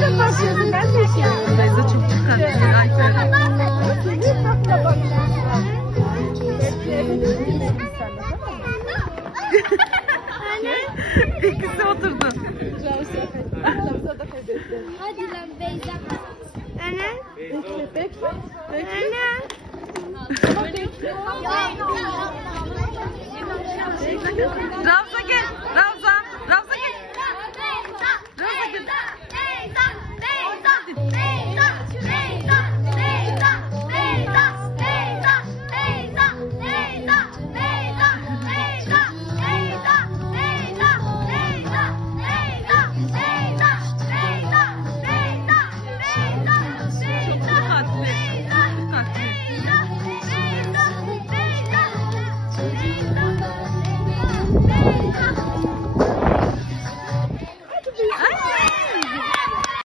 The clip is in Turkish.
nereden bakıyorsun? Ben de şey. Beyza çok dikkatli. Aferin. İkisi oturdu. Hadi lan Beyza. Ana. Ana. Ramza gel.